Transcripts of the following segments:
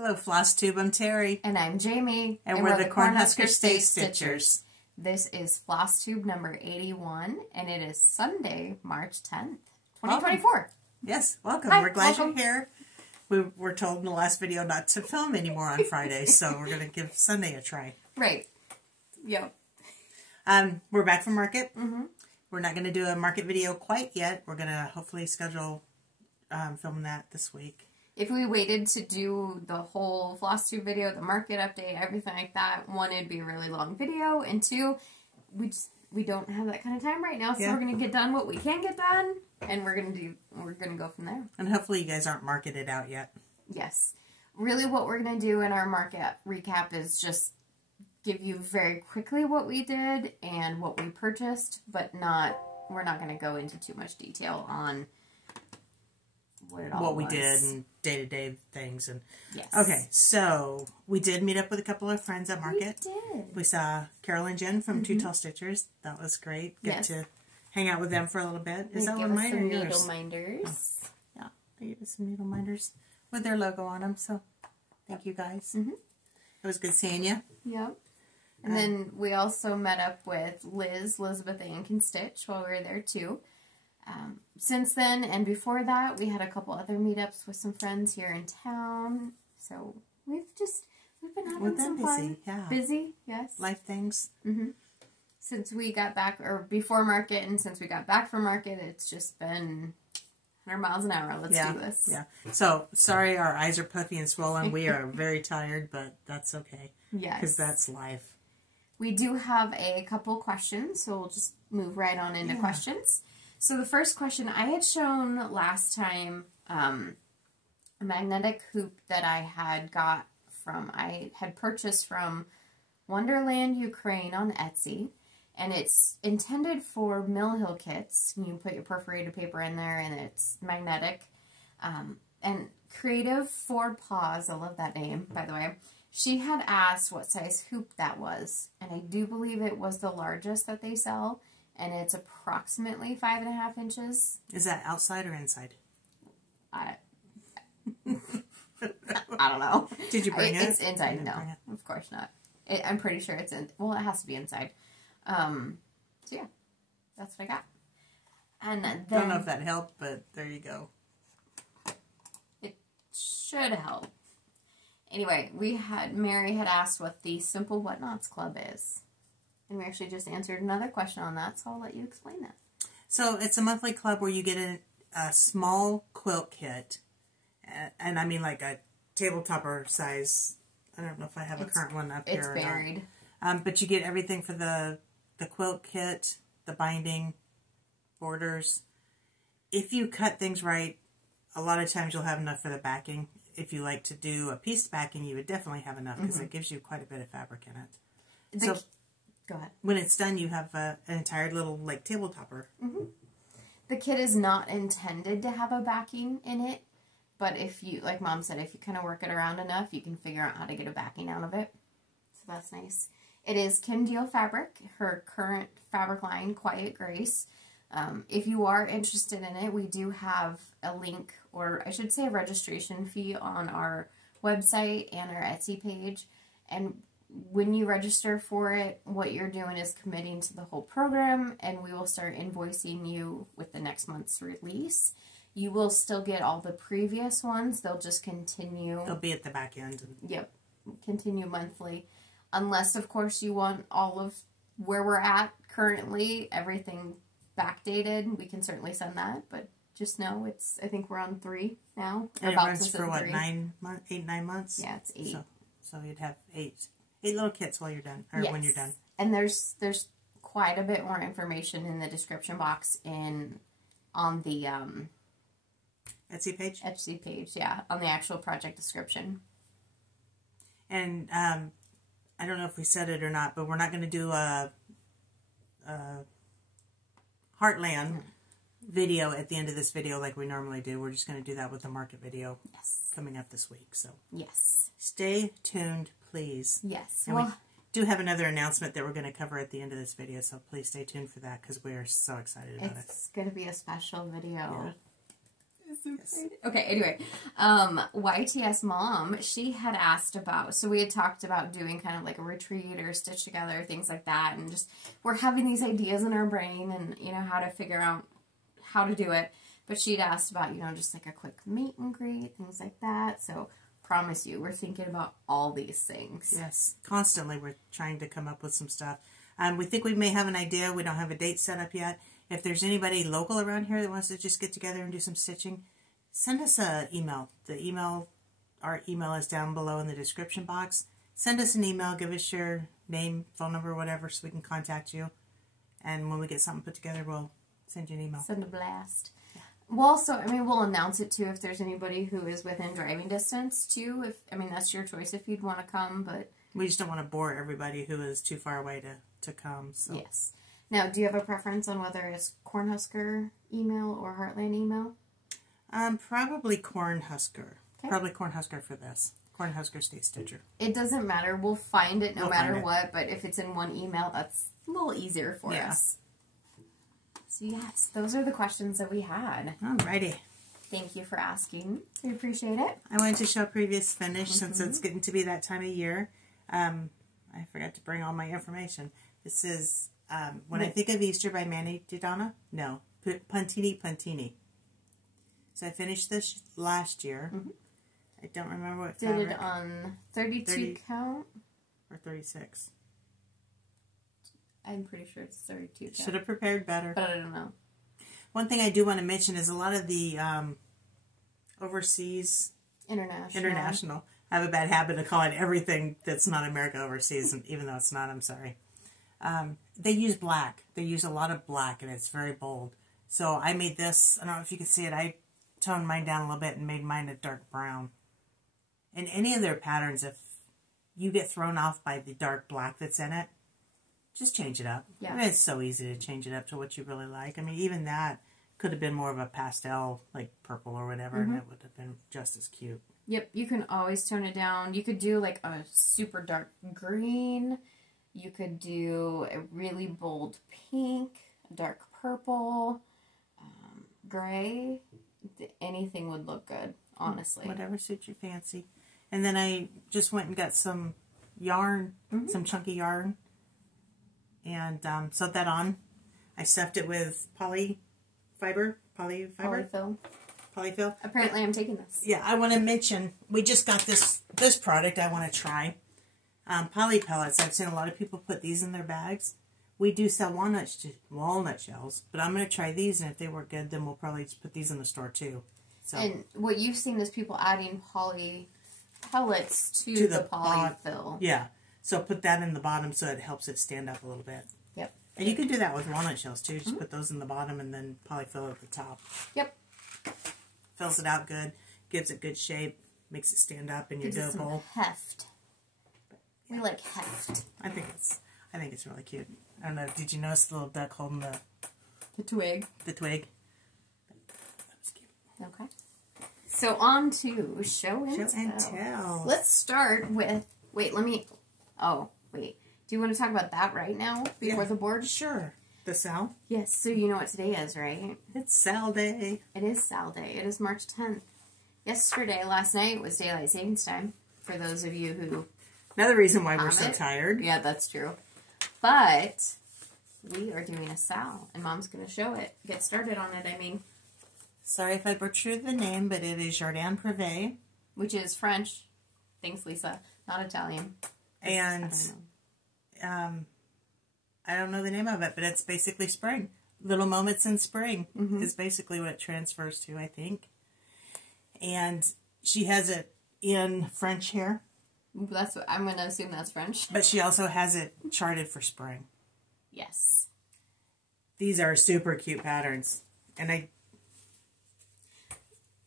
Hello, Flosstube. I'm Terry. And I'm Jamie. And we're the Cornhusker State Stitchers. This is Flosstube number 81, and it is Sunday, March 10th, 2024. Welcome. Yes, welcome. Hi, we're glad welcome. you're here. We were told in the last video not to film anymore on Friday, so we're going to give Sunday a try. Right. Yep. We're back from market. Mm-hmm. We're not going to do a market video quite yet. We're going to hopefully schedule filming that this week. If we waited to do the whole Flosstube video, the market update, everything like that, one, it'd be a really long video, and two, we don't have that kind of time right now, so we're gonna get done what we can get done, and we're gonna go from there. And hopefully you guys aren't marketed out yet. Yes. Really what we're gonna do in our market recap is just give you very quickly what we did and what we purchased, but we're not gonna go into too much detail on what we did and day-to-day things. And yes. Okay, so we did meet up with a couple of friends at market. We did. We saw Carol and Jen from Two Tall Stitchers. That was great. Get to hang out with them for a little bit. Is that one mine or yours? Needle minders. Oh, yeah, they gave us some needle minders with their logo on them. So thank you guys. It was good seeing you. Yep. And then we also met up with Elizabeth Ann Can Stitch while we were there too. Since then and before that, we had a couple other meetups with some friends here in town. So we've been having some fun. Yeah. Busy, yes. Life things. Since we got back, or before market, and since we got back from market, it's just been 100 miles an hour. Let's do this. Yeah. So sorry, our eyes are puffy and swollen. We are very tired, but that's okay. Yes. Because that's life. We do have a couple questions, so we'll just move right on into questions. So the first question, I had shown last time a magnetic hoop that I had purchased from Wonderland Ukraine on Etsy, and it's intended for mill hill kits. You can put your perforated paper in there, and it's magnetic. And Creative for Paws, I love that name, by the way. She had asked what size hoop that was, and I do believe it was the largest that they sell. And it's approximately 5.5 inches. Is that outside or inside? I don't know. Did you bring it? It's inside. No, of course not. I'm pretty sure it's in. Well, it has to be inside. So yeah, that's what I got. And then Don't know if that helped, but there you go. It should help. Anyway, Mary had asked what the Simple Whatnots Club is. And we actually just answered another question on that, so I'll let you explain that. So it's a monthly club where you get a small quilt kit, and I mean like a tabletopper size. I don't know if I have a current one up here. It's buried. But you get everything for the quilt kit, the binding, borders. If you cut things right, a lot of times you'll have enough for the backing. If you like to do a piece backing, you would definitely have enough because it gives you quite a bit of fabric in it. Go ahead. When it's done, you have an entire little, like, tabletopper. The kit is not intended to have a backing in it, but if you, like Mom said, if you kind of work it around enough, you can figure out how to get a backing out of it. So that's nice. It is Kim Deal fabric, her current fabric line, Quiet Grace. If you are interested in it, we do have a link, or I should say a registration fee on our website and our Etsy page. And when you register for it, what you're doing is committing to the whole program, and we will start invoicing you with the next month's release. You will still get all the previous ones. They'll just continue. They'll be at the back end. Yep. Continue monthly. Unless, of course, you want all of where we're at currently, everything backdated. We can certainly send that, but just know I think we're on 3 now. And it runs for what, 9 months? Yeah, it's 8. So you'd have 8 little kits while you're done, or when you're done. And there's quite a bit more information in the description box on the Etsy page? Etsy page, yeah, on the actual project description. And I don't know if we said it or not, but we're not going to do a Heartland video at the end of this video like we normally do. We're just going to do that with the market video coming up this week. So stay tuned, please. Yes. And we do have another announcement that we're going to cover at the end of this video, so please stay tuned for that because we are so excited about it. It's going to be a special video. Yeah. so excited. Okay, anyway, YTS Mom, she had asked about, so we had talked about doing kind of like a retreat or stitch together, things like that, and just, we're having these ideas in our brain and, you know, how to figure out how to do it, but she'd asked about, you know, just like a quick meet and greet, things like that, so promise you, we're thinking about all these things. Yes, constantly we're trying to come up with some stuff. We think we may have an idea. We don't have a date set up yet. If there's anybody local around here that wants to just get together and do some stitching, send us an email. Our email is down below in the description box. Send us an email. Give us your name, phone number, whatever, so we can contact you. And when we get something put together, we'll send you an email. Send a blast. Yeah. We'll also, I mean, we'll announce it too if there's anybody who is within driving distance too. If, I mean, that's your choice if you'd want to come, but we just don't want to bore everybody who is too far away to come. So. Yes. Now, do you have a preference on whether it's Cornhusker email or Heartland email? Probably Cornhusker. Okay. Probably Cornhusker for this. Cornhusker State Stitcher. It doesn't matter. We'll find it no matter what, but if it's in one email, that's a little easier for us. So, yes, those are the questions that we had. Alrighty. Thank you for asking. We appreciate it. I wanted to show previous finish since it's getting to be that time of year. I forgot to bring all my information. This is When I Think of Easter by Manny Didana. No, Puntini. So I finished this last year. I don't remember what fabric. Did it on 32 count? Or 36. I'm pretty sure it's 32 count. Should have prepared better. But I don't know. One thing I do want to mention is a lot of the overseas... International. I have a bad habit of calling everything that's not America overseas, and even though it's not, I'm sorry. They use black. They use a lot of black, and it's very bold. So I made this, I don't know if you can see it, I toned mine down a little bit and made mine a dark brown. In any of their patterns, if you get thrown off by the dark black that's in it, just change it up. Yeah. And it's so easy to change it up to what you really like. I mean, even that could have been more of a pastel, like purple or whatever, and it would have been just as cute. Yep, you can always tone it down. You could do like a super dark green. You could do a really bold pink, dark purple, gray. Anything would look good, honestly. Whatever suits your fancy. And then I just went and got some yarn, some chunky yarn, and sewed that on. I stuffed it with polyfill. Apparently I'm taking this. Yeah, I want to mention, we just got this product I want to try. Poly pellets. I've seen a lot of people put these in their bags. We do sell walnut shells, but I'm going to try these, and if they work good, then we'll probably just put these in the store too. So. And what you've seen is people adding poly pellets to the polyfill. Yeah, so put that in the bottom so it helps it stand up a little bit. Yep. And you can do that with walnut shells too. Just put those in the bottom and then polyfill at the top. Yep. Fills it out good, gives it good shape, makes it stand up in your dough bowl. Heft. We like heft. I think it's really cute. I don't know. Did you notice the little duck holding the twig? The twig. That was cute. Okay. So on to show and tell. Let's start with. Wait. Oh wait. Do you want to talk about that right now before the board? Sure. The Sal? Yes, so you know what today is, right? It's Sal Day. It is Sal Day. It is March 10th. Last night was Daylight Savings Time, for those of you who... Another reason why we're so tired. Yeah, that's true. But we are doing a Sal, and Mom's going to show it. Get started on it, I mean. Sorry if I butchered the name, but it is Jardin Privé. Which is French. Thanks, Lisa. Not Italian. And... I don't know the name of it, but it's basically spring. Little Moments in Spring is basically what it transfers to, I think. And she has it in French here. That's what I'm going to assume that's French. But she also has it charted for spring. Yes. These are super cute patterns. And do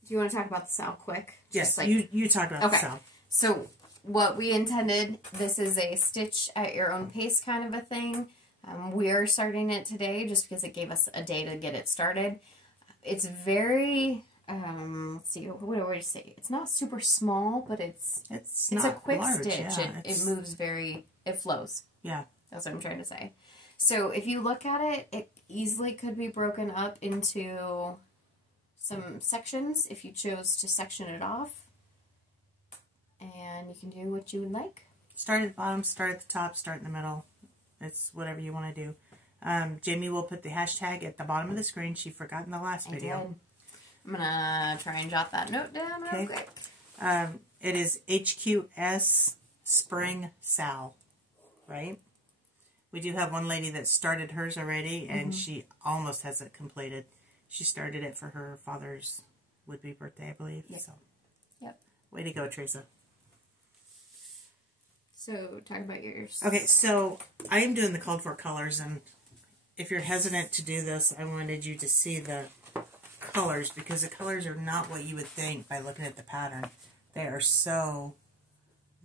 you want to talk about the Sal quick? Yes, you talk about the Sal. So what we intended, this is a stitch at your own pace kind of a thing. We're starting it today just because it gave us a day to get it started. It's very, let's see, what do I say? It's not super small, but it's a quick stitch. Yeah, it moves it flows. Yeah. That's what I'm trying to say. So if you look at it, it easily could be broken up into some sections if you chose to section it off. And you can do what you would like. Start at the bottom, start at the top, start in the middle. It's whatever you want to do. Jamie will put the hashtag at the bottom of the screen. She forgot in the last video. Did. I'm going to try and jot that note down real quick. It is HQS Spring Sal, right? We do have one lady that started hers already, and she almost has it completed. She started it for her father's would-be birthday, I believe. Yep. So, yep. Way to go, Teresa. So, talk about yours. Okay, so I am doing the called for colors, and if you're hesitant to do this, I wanted you to see the colors, because the colors are not what you would think by looking at the pattern. They are so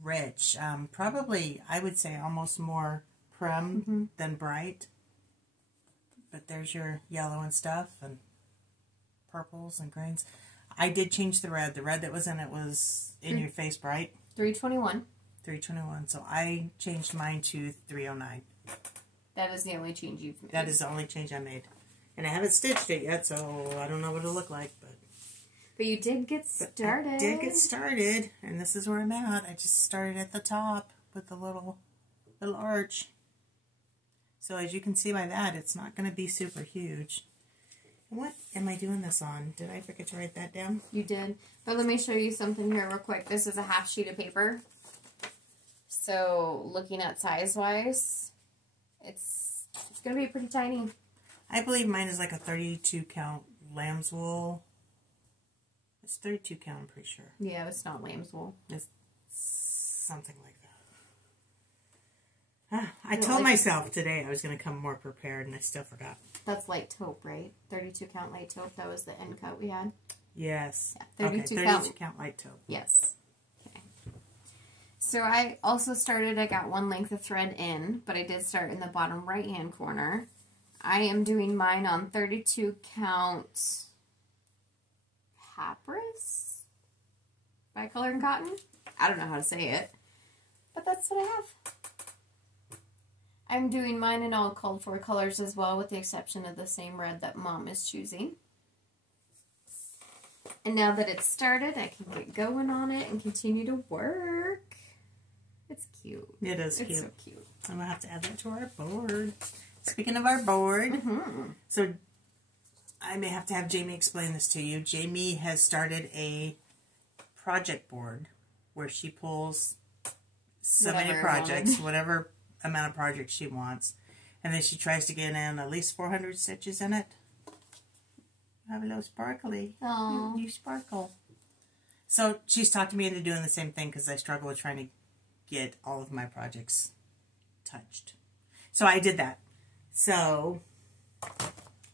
rich. Probably, I would say, almost more prim than bright. But there's your yellow and stuff, and purples and greens. I did change the red. The red that was in it was in your face bright. 321. 321. So I changed mine to 309. That is the only change you've made. That is the only change I made. And I haven't stitched it yet, so I don't know what it'll look like. But you did get started. I did get started, and this is where I'm at. I just started at the top with the little arch. So as you can see by that, it's not going to be super huge. What am I doing this on? Did I forget to write that down? You did. But let me show you something here real quick. This is a half sheet of paper. So looking at size-wise, it's going to be pretty tiny. I believe mine is like a 32 count lamb's wool. It's 32 count, I'm pretty sure. Yeah, it's not lamb's wool. It's something like that. I told myself today I was going to come more prepared, and I still forgot. That's light taupe, right? 32 count light taupe. That was the end cut we had. Yes. Yeah, 32 count. 32 count light taupe. Yes. Okay. So I also started, I got one length of thread in, but I did start in the bottom right-hand corner. I am doing mine on 32 count Papyrus by Color and Cotton. I don't know how to say it, but that's what I have. I'm doing mine in all called for colors as well, with the exception of the same red that Mom is choosing. And now that it's started, I can get going on it and continue to work. It's cute. It is cute. It's so cute. I'm going to have to add that to our board. Speaking of our board, so I may have to have Jamie explain this to you. Jamie has started a project board where she pulls so many projects, whatever amount of projects she wants, and then she tries to get in at least 400 stitches in it. You have a little sparkly. Aww. You sparkle. So she's talked me into doing the same thing because I struggle with trying to get all of my projects touched. So I did that. So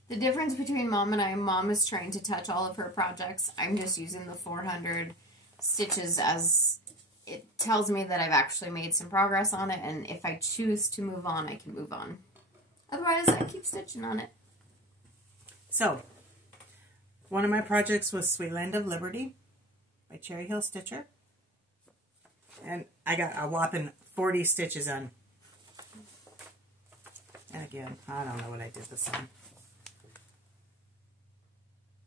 the difference between Mom and I, Mom is trying to touch all of her projects. I'm just using the 400 stitches as it tells me that I've actually made some progress on it, and if I choose to move on, I can move on. Otherwise, I keep stitching on it. So, one of my projects was Sweet Land of Liberty by Cherry Hill Stitcher. And I got a whopping 40 stitches on. And again, I don't know what I did this on.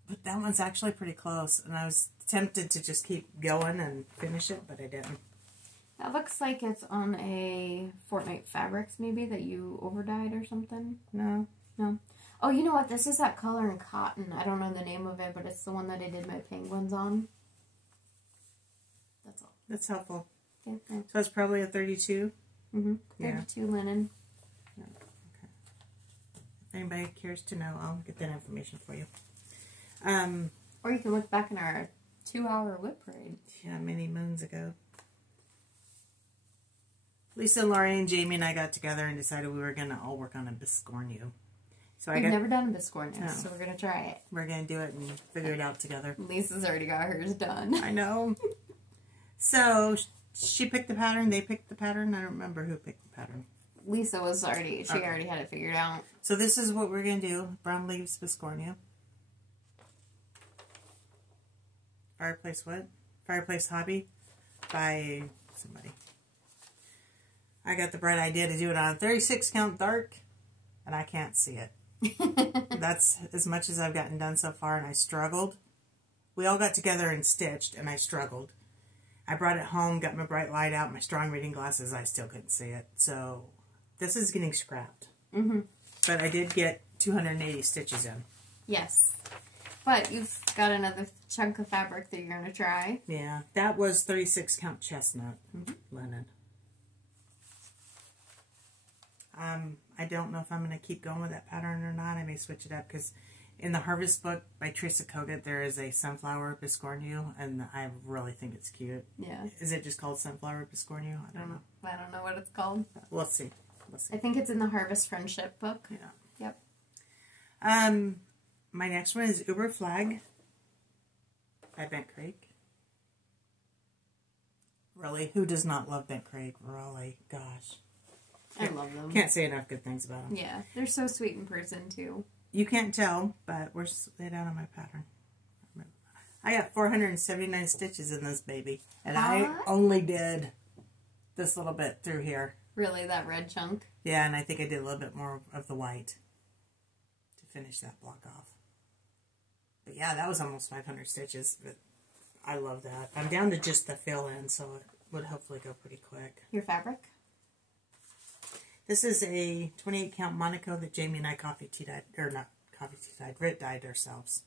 But that one's actually pretty close. And I was tempted to just keep going and finish it, but I didn't. That looks like it's on a Fortnite Fabrics, maybe, that you over-dyed or something. No. No. Oh, you know what? This is that Color and Cotton. I don't know the name of it, but it's the one that I did my penguins on. That's all. That's helpful. Okay, thanks. So it's probably a 32? 32 linen. Yeah. Okay. If anybody cares to know, I'll get that information for you. Or you can look back in our 2-hour whip parade. Yeah, many moons ago. Lisa, Lori, Jamie, and I got together and decided we were going to all work on a biscornu. So We've never done a biscornu, so we're going to try it. We're going to do it and figure it out together. Lisa's already got hers done. I know. So, she picked the pattern, they picked the pattern. I don't remember who picked the pattern. Lisa was already had it figured out. So this is what we're going to do. Brown Leaves Biscornu. Fireplace what? Fireplace Hobby by somebody. I got the bright idea to do it on 36 count dark, and I can't see it. That's as much as I've gotten done so far, and I struggled. We all got together and stitched, and I struggled. I brought it home, got my bright light out, my strong reading glasses. I still couldn't see it. So this is getting scrapped. Mm-hmm. But I did get 280 stitches in. Yes. But you've got another chunk of fabric that you're going to try. Yeah. That was 36 count chestnut linen. I don't know if I'm going to keep going with that pattern or not. I may switch it up because in the Harvest book by Teresa Kogut, there is a sunflower biscornu, and I really think it's cute. Yeah. Is it just called sunflower biscornu? I don't know. I don't know what it's called. We'll see. We'll see. I think it's in the Harvest Friendship book. Yeah. Yep. My next one is Uber Flag by Bent Creek. Really? Who does not love Bent Creek? Really? Gosh. I love them. Can't say enough good things about them. Yeah. They're so sweet in person, too. You can't tell, but we're laid out on my pattern. I got 479 stitches in this baby. And I only did this little bit through here. Really? That red chunk? Yeah, and I think I did a little bit more of the white to finish that block off. But yeah, that was almost 500 stitches, but I love that. I'm down to just the fill-in, so it would hopefully go pretty quick. Your fabric? This is a 28 count Monaco that Jamie and I grit dyed ourselves.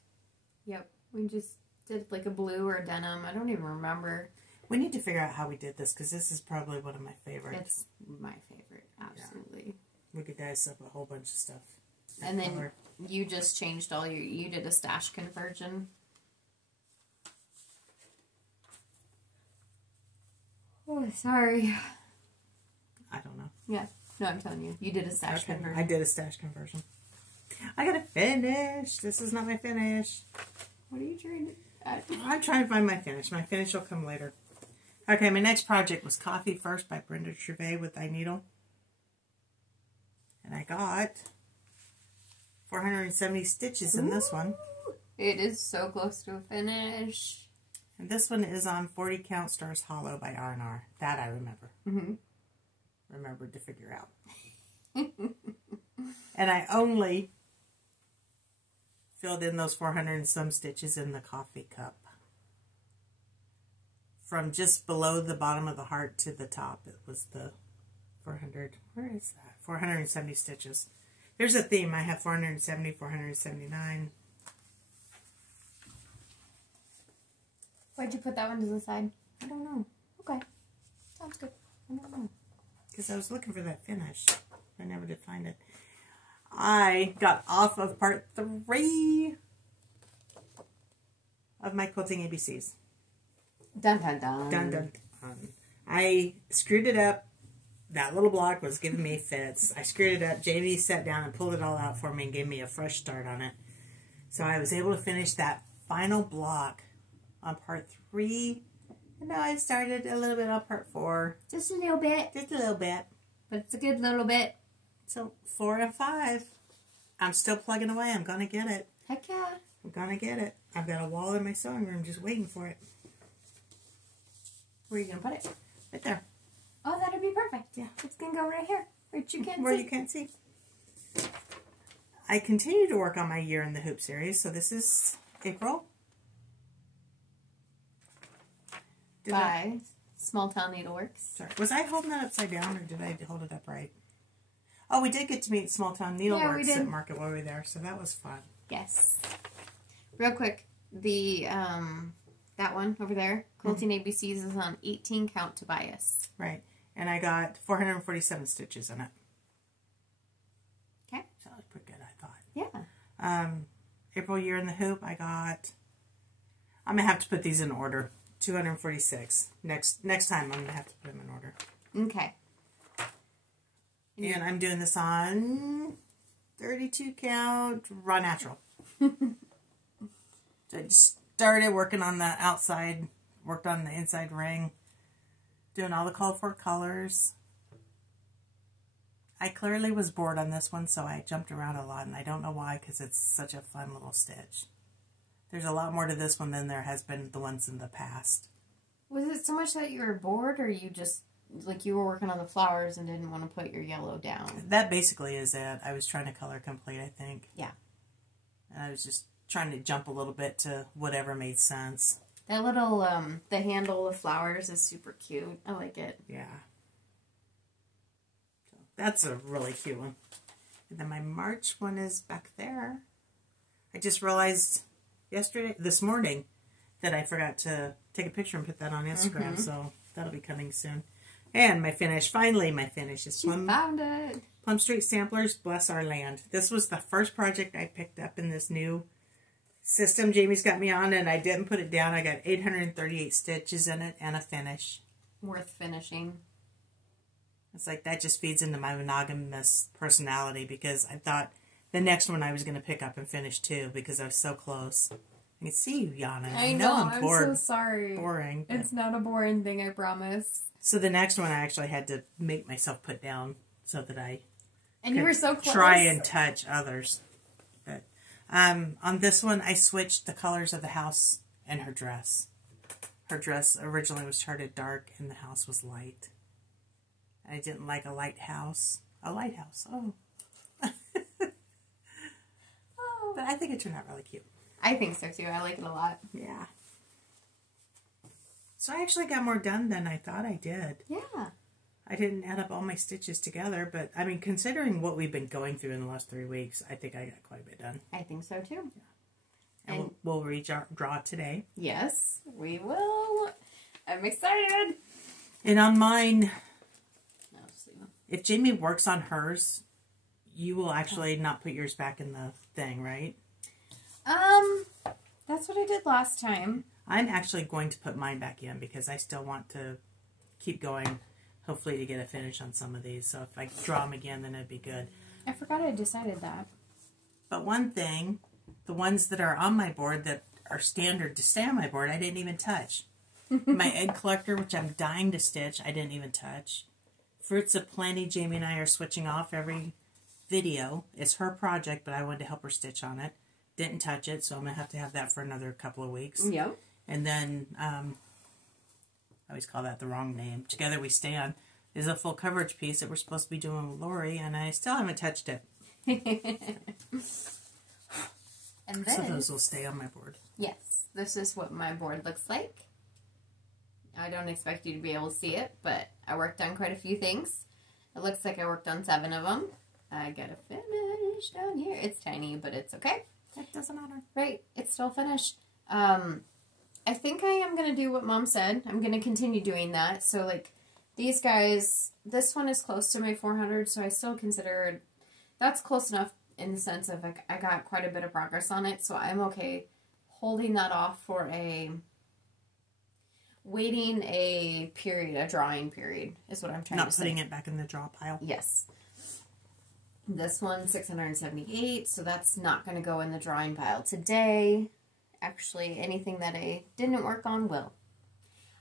Yep. We just did like a blue or a denim. I don't even remember. We need to figure out how we did this because this is probably one of my favorites. It's my favorite, absolutely. Yeah. We could dice up a whole bunch of stuff. And then you just changed you did a stash conversion. Oh, sorry. I don't know. Yeah. No, I'm telling you. You did a stash conversion. I did a stash conversion. I gotta finish. This is not my finish. What are you trying to... I'm trying to find my finish. My finish will come later. Okay, my next project was Coffee First by Brenda Gervais with Thy Needle. And I got 470 stitches in this one. It is so close to a finish. And this one is on 40 Count Stars Hollow by R&R. That I remember. Mm-hmm. Remembered to figure out. And I only filled in those 400 and some stitches in the coffee cup. From just below the bottom of the heart to the top, it was the 400. Where is that? 470 stitches. There's a theme. I have 470, 479. Why'd you put that one to the side? I don't know. Okay. Sounds good. I don't know. Because I was looking for that finish. I never did find it. I got off of part 3 of my Quilting ABCs. Dun, dun, dun. Dun, dun, dun. I screwed it up. That little block was giving me fits. I screwed it up. Jamie sat down and pulled it all out for me and gave me a fresh start on it. So I was able to finish that final block on part 3. And now I started a little bit on part 4. Just a little bit. Just a little bit. But it's a good little bit. So 4 and 5. I'm still plugging away. I'm going to get it. Heck yeah. I'm going to get it. I've got a wall in my sewing room just waiting for it. Where are you going to put it? Right there. Oh, that'd be perfect. Yeah. It's going to go right here. Where you can't see. I continue to work on my Year in the Hoop series. So this is April. By Small Town Needleworks. Sorry. Was I holding that upside down or did I hold it upright? Oh, we did get to meet Small Town Needleworks at Market while we were there. So that was fun. Yes. Real quick. The, that one over there, Quilting ABCs, is on 18 count Tobias. Right. And I got 447 stitches in it. Okay. So that was pretty good, I thought. Yeah. April Year in the Hoop, I got... I'm going to have to put these in order. 246. Next time, I'm going to have to put them in order. Okay. And I'm doing this on 32 count raw natural. So I just started working on the outside, worked on the inside ring, doing all the called for colors. I clearly was bored on this one, so I jumped around a lot, and I don't know why, because it's such a fun little stitch. There's a lot more to this one than there has been the ones in the past. Was it so much that you were bored, or you just like you were working on the flowers and didn't want to put your yellow down. That basically is it. I was trying to color complete, I think. Yeah. And I was just trying to jump a little bit to whatever made sense. That little, the handle of flowers is super cute. I like it. Yeah. So that's a really cute one. And then my March one is back there. I just realized this morning, that I forgot to take a picture and put that on Instagram. So that'll be coming soon. And my finish, finally my finish is found it. Plum Street Samplers, Bless Our Land. This was the first project I picked up in this new system Jamie's got me on, and I didn't put it down. I got 838 stitches in it and a finish. Worth finishing. It's like that just feeds into my monogamous personality, because I thought the next one I was going to pick up and finish too, because I was so close. I can see you yawning. I know, I'm bored. I'm so sorry. Boring. It's not a boring thing, I promise. So the next one I actually had to make myself put down so that I and you were so close. Try and touch others. But on this one, I switched the colors of the house and her dress. Her dress originally was charted dark and the house was light. I didn't like a lighthouse. A lighthouse. Oh. Oh. But I think it turned out really cute. I think so too. I like it a lot. Yeah. So I actually got more done than I thought I did. Yeah. I didn't add up all my stitches together, but I mean, considering what we've been going through in the last 3 weeks, I think I got quite a bit done. I think so too. Yeah. And we'll redraw today. Yes, we will. I'm excited. And on mine, I'll just leave them. if Jamie works on hers, you will actually not put yours back in the thing, right? That's what I did last time. I'm actually going to put mine back in because I still want to keep going, hopefully to get a finish on some of these. So if I draw them again, then it'd be good. I forgot I decided that. But one thing, the ones that are on my board that are standard to stay on my board, I didn't even touch. My egg collector, which I'm dying to stitch, I didn't even touch. Fruits of Plenty, Jamie and I are switching off every video. It's her project, but I wanted to help her stitch on it. Didn't touch it, so I'm going to have that for another couple of weeks. Yep. And then, I always call that the wrong name. Together We Stand is a full coverage piece that we're supposed to be doing with Lori, and I still haven't touched it. And then, so those will stay on my board. Yes, this is what my board looks like. I don't expect you to be able to see it, but I worked on quite a few things. It looks like I worked on 7 of them. I got a finish down here. It's tiny, but it's okay. It doesn't matter. Right, it's still finished. I think I am going to do what Mom said. I'm going to continue doing that. So, like, these guys, this one is close to my 400, so I still consider that's close enough in the sense of, like, I got quite a bit of progress on it, so I'm okay holding that off for waiting a period, a drawing period, is what I'm trying to say. Not putting it back in the draw pile. Yes. This one's 678, so that's not going to go in the drawing pile today. Actually, anything that I didn't work on will.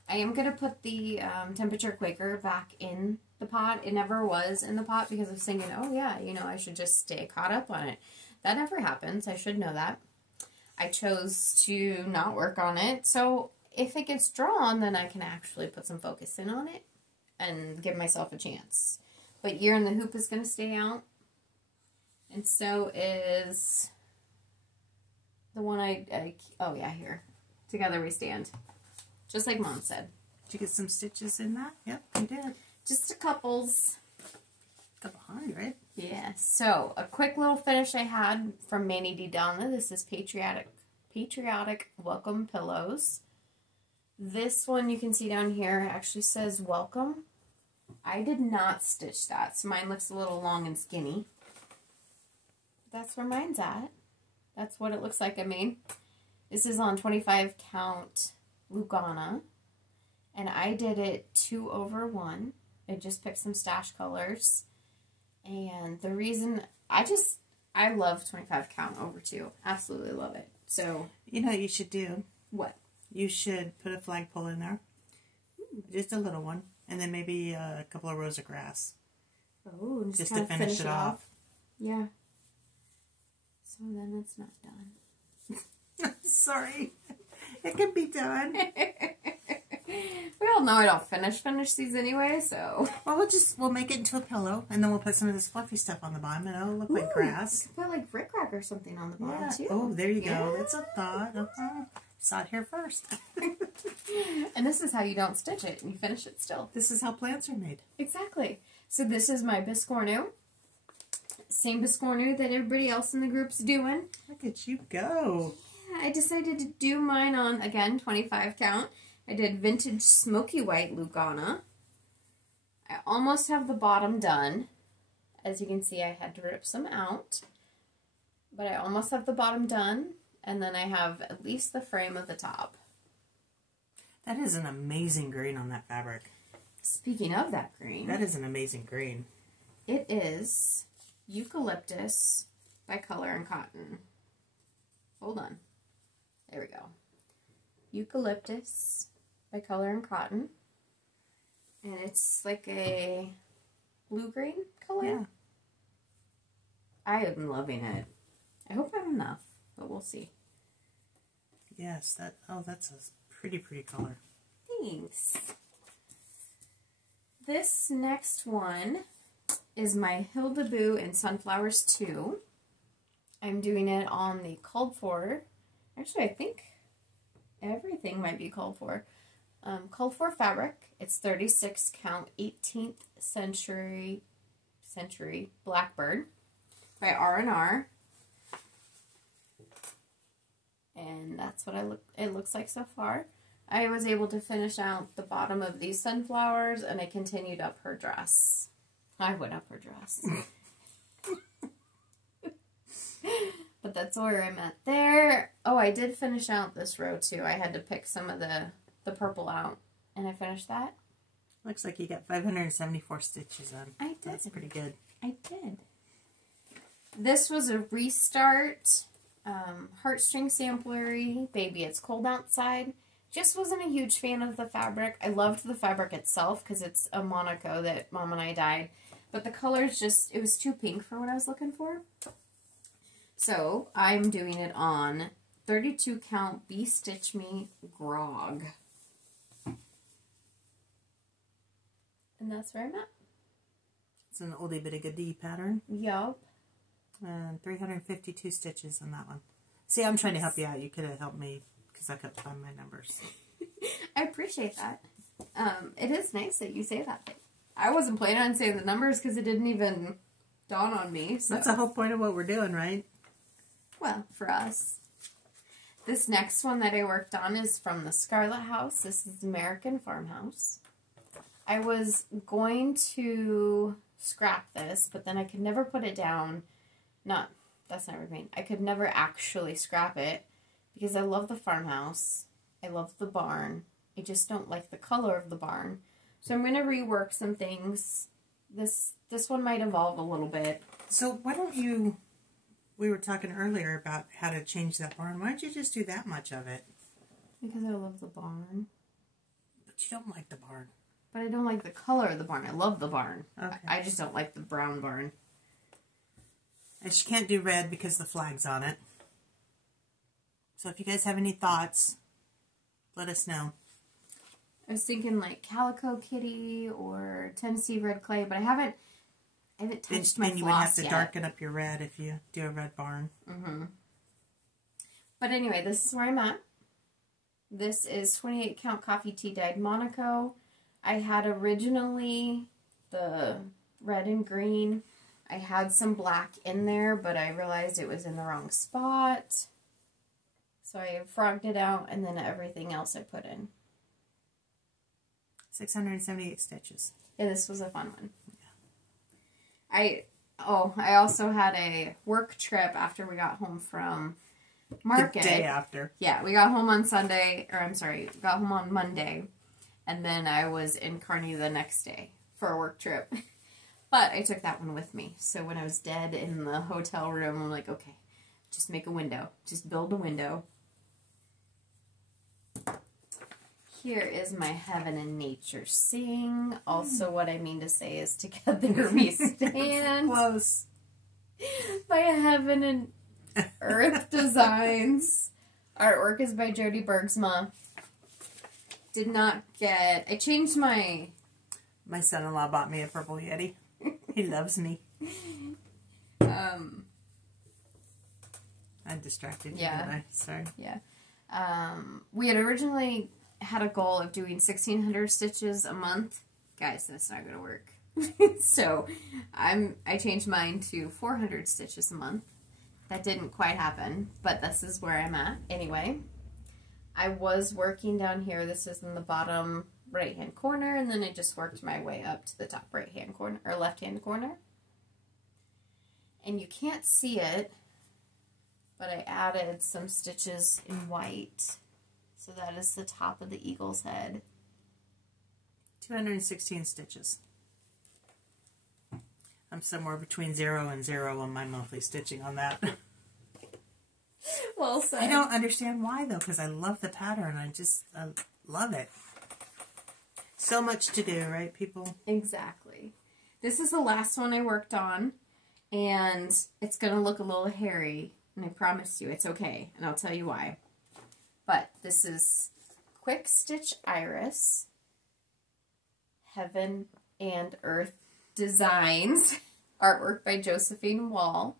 I am going to put the temperature Quaker back in the pot. It never was in the pot because I was thinking, oh yeah, you know, I should just stay caught up on it. That never happens. I should know that. I chose to not work on it. So if it gets drawn, then I can actually put some focus in on it and give myself a chance. But Year in the Hoop is going to stay out. And so is the one oh yeah, here. Together We Stand. Just like Mom said. Did you get some stitches in that? Yep, you did. Just a couples. A couple hundred. Yeah. So, a quick little finish I had from Manny D. Donna. This is Patriotic Welcome Pillows. This one you can see down here actually says welcome. I did not stitch that, so mine looks a little long and skinny. That's where mine's at. That's what it looks like I made. This is on 25 count Lugana. And I did it 2/1. I just picked some stash colors. And the reason, I love 25 count over 2. Absolutely love it. So. You know what you should do? What? You should put a flagpole in there. Just a little one. And then maybe a couple of rows of grass. Oh, just to finish it off. Yeah. So then it's not done. Sorry. It can be done. We all know I don't finish these anyway, so. Well, we'll make it into a pillow, and then we'll put some of this fluffy stuff on the bottom, and it'll look like grass. You could put like rickrack or something on the bottom Yeah. too. Oh, there you go. That's a thought. Saw it here first. And this is how you don't stitch it, and you finish it still. This is how plants are made. Exactly. So this is my biscornu. Same biscornu that everybody else in the group's doing. Look at you go. Yeah, I decided to do mine on, again, 25 count. I did vintage smoky white Lugana. I almost have the bottom done. As you can see, I had to rip some out. But I almost have the bottom done. And then I have at least the frame of the top. That is an amazing green on that fabric. Speaking of that green. That is an amazing green. It is Eucalyptus by Color and Cotton. Hold on. There we go. Eucalyptus by Color and Cotton. And it's like a blue-green color. Yeah. I am loving it. I hope I have enough, but we'll see. Yes, that's a pretty color. Thanks. This next one is my Hildeboo and Sunflowers 2. I'm doing it on the called for. Actually, I think everything might be called for. Called for fabric. It's 36 count 18th century Blackbird by R&R. And that's what it looks like so far. I was able to finish out the bottom of these sunflowers, and I continued up her dress. I went up her dress. But that's where I'm at there. Oh, I did finish out this row, too. I had to pick some of the purple out, and I finished that. Looks like you got 574 stitches on. I did. That's pretty good. I did. This was a restart. Heartstring samplery, Baby It's Cold Outside. Just wasn't a huge fan of the fabric. I loved the fabric itself because it's a Monaco that Mom and I dyed. But the colors just, it was too pink for what I was looking for. So I'm doing it on 32 count Bee Stitch Me Grog. And that's where I'm at. It's an oldie but a goodie pattern. Yup. And 352 stitches on that one. See, I'm trying to help you out. You could have helped me because I couldn't find my numbers. I appreciate that. It is nice that you say that. I wasn't planning on saying the numbers because it didn't even dawn on me. So. That's the whole point of what we're doing, right? Well, for us. This next one that I worked on is from the Scarlet House. This is American Farmhouse. I was going to scrap this, but then I could never put it down. That's not what I mean. I could never actually scrap it because I love the farmhouse. I love the barn. I just don't like the color of the barn. So I'm going to rework some things. This one might evolve a little bit. So why don't you, we were talking earlier about how to change that barn. Why don't you just do that much of it? Because I love the barn. But you don't like the barn. But I don't like the color of the barn. I love the barn. Okay. I just don't like the brown barn. And she can't do red because the flag's on it. So if you guys have any thoughts, let us know. I was thinking like Calico Kitty or Tennessee Red Clay, but I haven't touched my floss yet. And you would have to darken up your red if you do a red barn. Mm-hmm. But anyway, this is where I'm at. This is 28 count coffee tea dyed Monaco. I had originally the red and green. I had some black in there, but I realized it was in the wrong spot. So I frogged it out, and then everything else I put in. 678 stitches. Yeah, this was a fun one. Yeah. I also had a work trip after we got home from market. The day after. Yeah, we got home on got home on Monday. And then I was in Kearney the next day for a work trip. But I took that one with me. So when I was dead in the hotel room, I'm like, okay, just make a window. Just build a window. Here is my Heaven and Nature Sing. Also, what I mean to say is Together We Stand. Close. By Heaven and Earth Designs. Artwork is by Jody Bergsma. did not get... I changed my... My son-in-law bought me a purple Yeti. He loves me. I'm distracted. Yeah. Didn't I? Sorry. Yeah. We had originally had a goal of doing 1,600 stitches a month. Guys, that's not going to work. So I changed mine to 400 stitches a month. That didn't quite happen, but this is where I'm at. Anyway, I was working down here. This is in the bottom right-hand corner, and then I just worked my way up to the top right-hand corner, or left-hand corner. And you can't see it, but I added some stitches in white. So that is the top of the eagle's head. 216 stitches. I'm somewhere between 0 and 0 on my monthly stitching on that. Well said. I don't understand why, though, because I love the pattern. I love it. So much to do, right, people? Exactly. This is the last one I worked on, and it's going to look a little hairy, and I promise you it's okay, and I'll tell you why. But this is Quick Stitch Iris, Heaven and Earth Designs, artwork by Josephine Wall.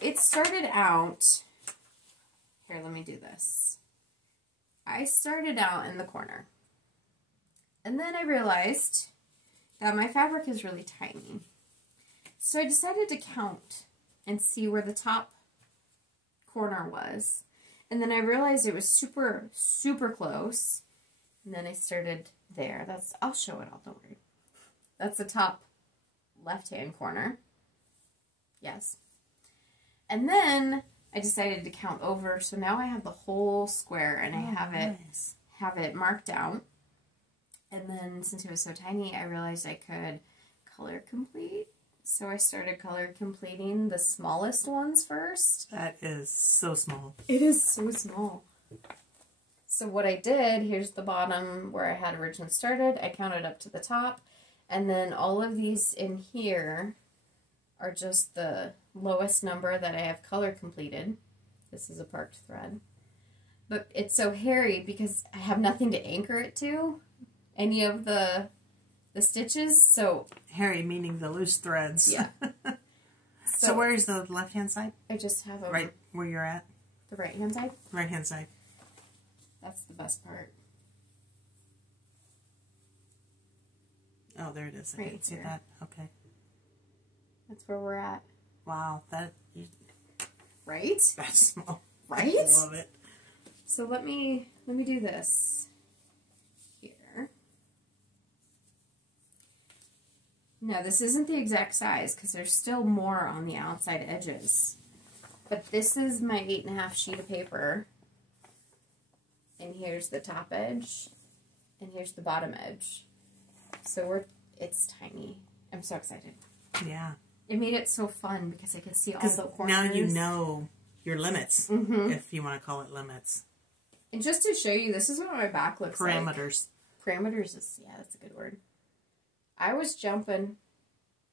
It started out, here, let me do this. I started out in the corner, and then I realized that my fabric is really tiny. So I decided to count and see where the top corner was. And then I realized it was super, super close. And then I started there. I'll show it all, don't worry. That's the top left-hand corner. Yes. And then I decided to count over. So now I have the whole square, and I have it marked out. And then since it was so tiny, I realized I could color complete. So I started color completing the smallest ones first. That is so small. It is so small. So what I did, here's the bottom where I had originally started. I counted up to the top. And then all of these in here are just the lowest number that I have color completed. This is a parked thread. But it's so hairy because I have nothing to anchor it to. Any of the stitches, so... Hairy meaning the loose threads. Yeah. So where's the left-hand side? I just have a... Right where you're at? The right-hand side? Right-hand side. That's the best part. Oh, there it is. I didn't see that. Okay. That's where we're at. Wow, Right? That's small. Right? I love it. So let me do this here. Now this isn't the exact size because there's still more on the outside edges. But this is my 8.5 sheet of paper. And here's the top edge. And here's the bottom edge. So it's tiny. I'm so excited. Yeah. It made it so fun because I could see all the corners. Now you know your limits, if you want to call it limits. And just to show you, this is what my back looks like. Parameters. Parameters is, yeah, that's a good word. I was jumping,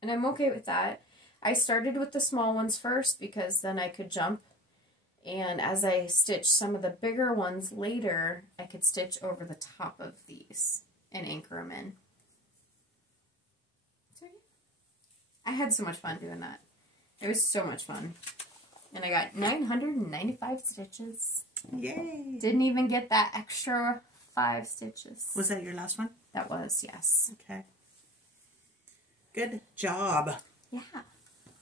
and I'm okay with that. I started with the small ones first because then I could jump. And as I stitched some of the bigger ones later, I could stitch over the top of these and anchor them in. So, yeah. I had so much fun doing that. It was so much fun. And I got 995 stitches. Yay! Didn't even get that extra 5 stitches. Was that your last one? That was, yes. Okay. Good job. Yeah.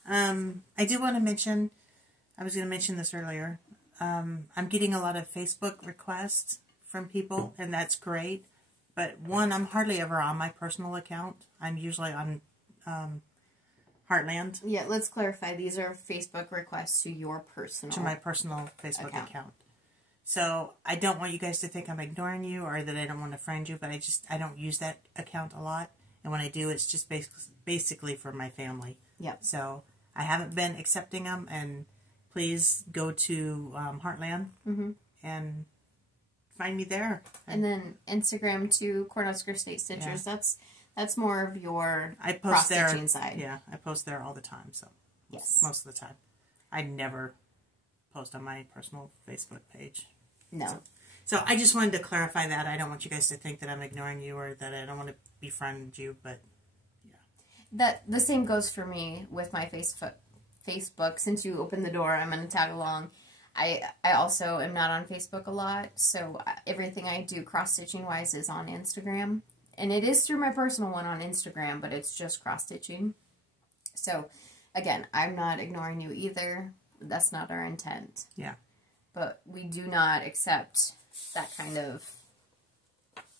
I do want to mention, I was going to mention this earlier, I'm getting a lot of Facebook requests from people, and that's great. But one, I'm hardly ever on my personal account. I'm usually on Heartland. Yeah, let's clarify. These are Facebook requests to your personal... To my personal Facebook account. So I don't want you guys to think I'm ignoring you or that I don't want to friend you, but I don't use that account a lot. And when I do, it's just basically for my family. Yep. So I haven't been accepting them, and please go to Heartland and find me there. And then Instagram to Cornhusker State Stitchers. Yeah. That's more of your cross-stitching side. Yeah, I post there all the time. So yes, most of the time. I never post on my personal Facebook page. No. So So I just wanted to clarify that. I don't want you guys to think that I'm ignoring you or that I don't want to befriend you, but yeah. The same goes for me with my Facebook. Since you opened the door, I'm going to tag along. I also am not on Facebook a lot, so everything I do cross-stitching wise is on Instagram. And it is through my personal one on Instagram, but it's just cross-stitching. So, again, I'm not ignoring you either. That's not our intent. Yeah. But we do not accept that kind of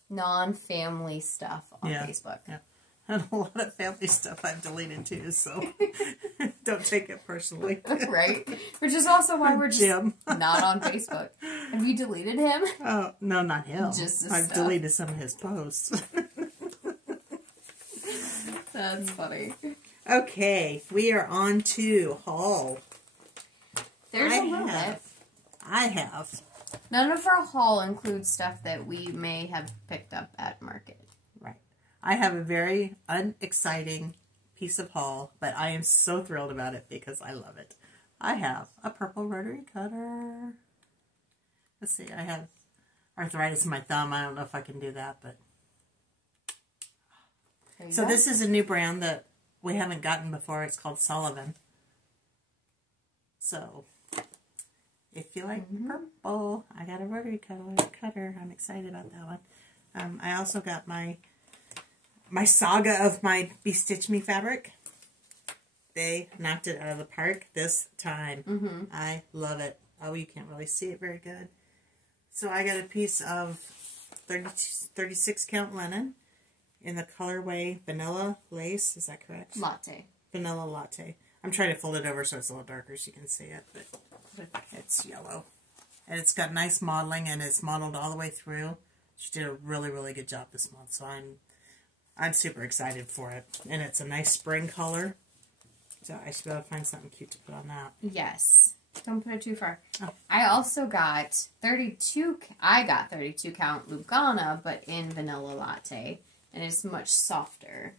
non-family stuff on Facebook. Yeah. And a lot of family stuff I've deleted too, so don't take it personally. Right? Which is also why we're just Jim. not on Facebook. Have you deleted him? Oh, no, not him. Just I've stuff. deleted some of his posts. That's funny. Okay, we are on to haul. There's a little bit. I have. None of our haul includes stuff that we may have picked up at market. Right. I have a very unexciting piece of haul, but I am so thrilled about it because I love it. I have a purple rotary cutter. Let's see, I have arthritis in my thumb. I don't know if I can do that, but... So this is a new brand that we haven't gotten before. It's called Sullivan. So, if you like purple, I got a rotary cutter. I'm excited about that one. I also got my saga of my Be Stitch Me fabric. They knocked it out of the park this time. I love it. Oh, you can't really see it very good. So I got a piece of 36 count linen in the colorway Vanilla Lace. Is that correct? Latte. Vanilla Latte. I'm trying to fold it over so it's a little darker so you can see it, but it's yellow. And it's got nice modeling, and it's modeled all the way through. She did a really, really good job this month, so I'm super excited for it. And it's a nice spring color, so I should be able to find something cute to put on that. Yes. Don't put it too far. Oh. I also got 32 count Lugana, but in Vanilla Latte, and it's much softer.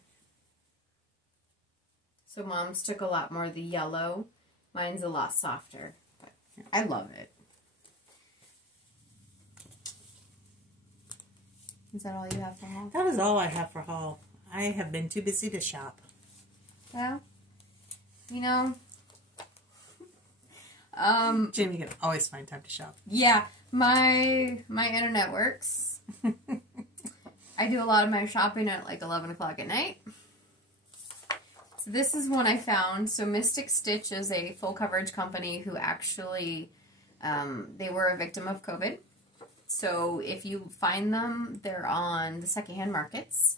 So Mom's took a lot more of the yellow. Mine's a lot softer, but I love it. Is that all you have for haul? That is all I have for haul. I have been too busy to shop. Well, you know, Jamie can always find time to shop. yeah, my internet works. I do a lot of my shopping at like 11 o'clock at night. So this is one I found. So Mystic Stitch is a full coverage company who actually, they were a victim of COVID. So if you find them, they're on the secondhand markets.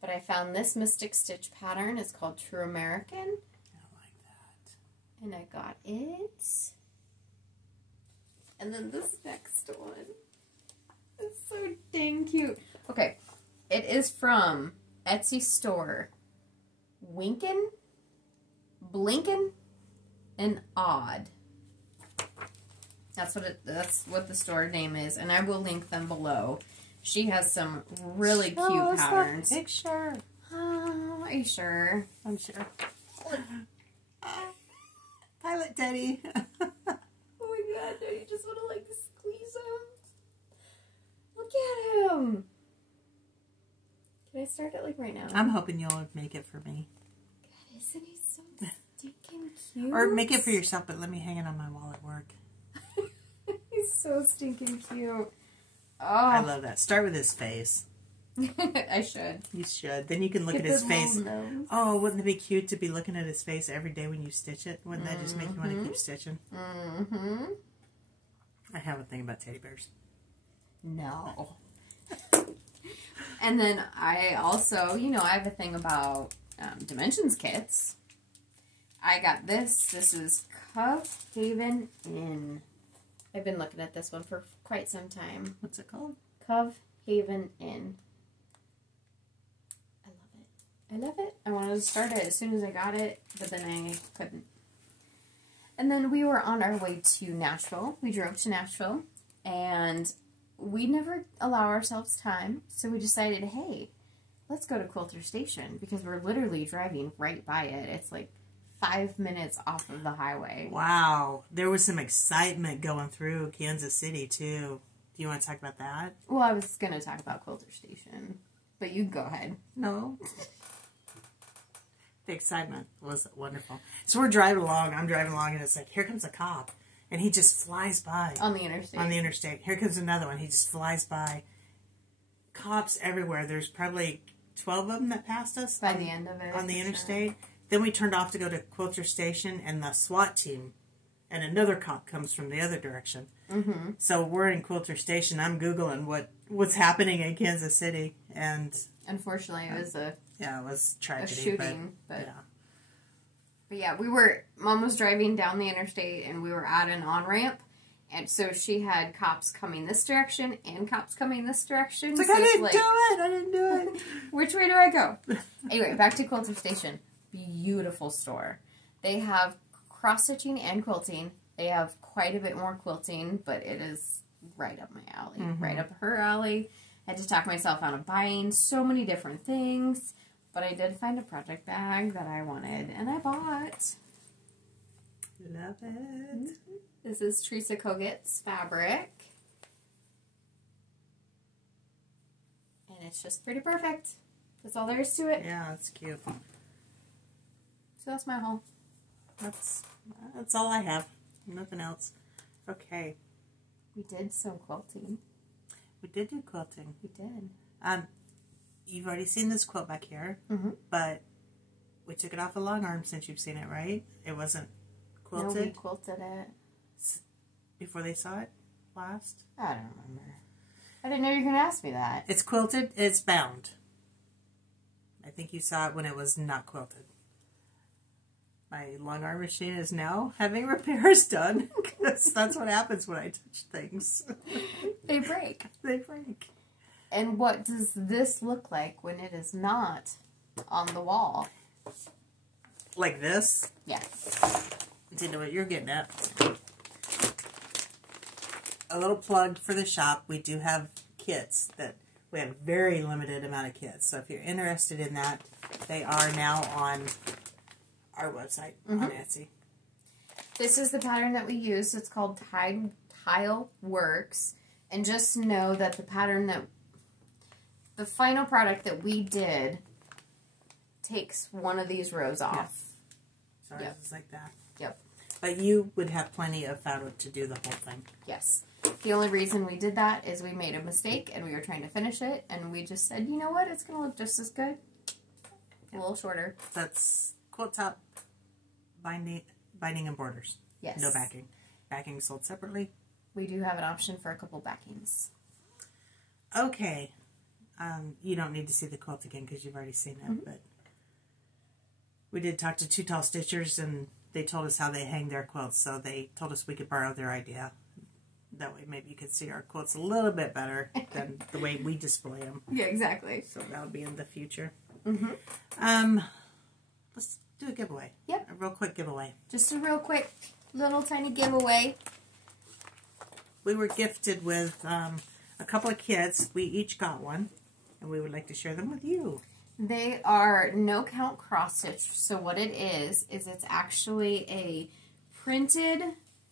But I found this Mystic Stitch pattern. It's called True American. I like that. And I got it. And then this next one. It's so dang cute. Okay. It is from Etsy store. Winkin', Blinkin', and Odd. That's what the store name is, and I will link them below. She has some really cute patterns. Picture. Are you sure? I'm sure. Pilot Teddy. Oh my god, don't you just want to like squeeze him? Look at him. Can I start it like right now? I'm hoping you'll make it for me. God, isn't he so stinking cute? Or make it for yourself, but let me hang it on my wall at work. He's so stinking cute. Oh. I love that. Start with his face. I should. You should. Then you can look at his face. Oh, wouldn't it be cute to be looking at his face every day when you stitch it? Wouldn't that just make you want to keep stitching? Mm-hmm. I have a thing about teddy bears. No. And then I also, I have a thing about dimensions kits. I got this. This is Cove Haven Inn. I've been looking at this one for quite some time. What's it called? Cove Haven Inn. I love it. I love it. I wanted to start it as soon as I got it, but then I couldn't. And then we were on our way to Nashville. We drove to Nashville, and we never allow ourselves time, so we decided, hey, let's go to Quilter Station, because we're literally driving right by it. It's like 5 minutes off of the highway. Wow. There was some excitement going through Kansas City, too. Do you want to talk about that? Well, I was going to talk about Quilter Station, but you go ahead. No. The excitement was wonderful. So we're driving along. I'm driving along, and it's like, here comes a cop. And he just flies by. On the interstate. On the interstate. Here comes another one. He just flies by. Cops everywhere. There's probably 12 of them that passed us. By the end of it. On the interstate. Sure. Then we turned off to go to Quilter Station, and the SWAT team and another cop comes from the other direction. Mm-hmm. So we're in Quilter Station. I'm Googling what's happening in Kansas City. And unfortunately, it was it was tragedy. A shooting. But yeah. But yeah, Mom was driving down the interstate, and we were at an on-ramp, and so she had cops coming this direction and cops coming this direction. It's like, so I didn't do it. Which way do I go? Anyway, back to Quilter Station. Beautiful store. They have cross-stitching and quilting. They have quite a bit more quilting, but it is right up my alley. Mm-hmm. Right up her alley. I had to talk myself out of buying so many different things. But I did find a project bag that I wanted, and I bought. Love it. This is Teresa Kogut's fabric. And it's just pretty perfect. That's all there is to it. Yeah, it's cute. So that's my haul. That's all I have. Nothing else. Okay. We did some quilting. We did do quilting. We did. You've already seen this quilt back here, mm-hmm. but we took it off a long arm since you've seen it, right? It wasn't quilted? No, we quilted it. Before they saw it last? I don't remember. I didn't know you were going to ask me that. It's quilted. It's bound. I think you saw it when it was not quilted. My long arm machine is now having repairs done because that's what happens when I touch things. They break. They break. And what does this look like when it is not on the wall? Like this? Yeah. Didn't know what you're getting at. A little plug for the shop. We do have kits that we have a very limited amount of kits. So if you're interested in that, they are now on our website, mm-hmm. on Etsy. This is the pattern that we use. It's called Tile Works. And just know that the final product that we did takes one of these rows off. Yes. Sorry, yep. It's like that. Yep. But you would have plenty of fabric to do the whole thing. Yes. The only reason we did that is we made a mistake and we were trying to finish it, and we just said, you know what, it's going to look just as good. A little shorter. That's quilt top, binding and borders. Yes. No backing. Backing sold separately. We do have an option for a couple backings. Okay. You don't need to see the quilt again because you've already seen it, mm-hmm. but we did talk to 2 Tall Stitchers, and they told us how they hang their quilts, so they told us we could borrow their idea. That way maybe you could see our quilts a little bit better than the way we display them. Yeah, exactly. So that'll be in the future. Mm-hmm. Let's do a giveaway. Yep. A real quick giveaway. Just a real quick, little tiny giveaway. We were gifted with a couple of kits. We each got one, and we would like to share them with you. They are no count cross stitch. So what it is it's actually a printed,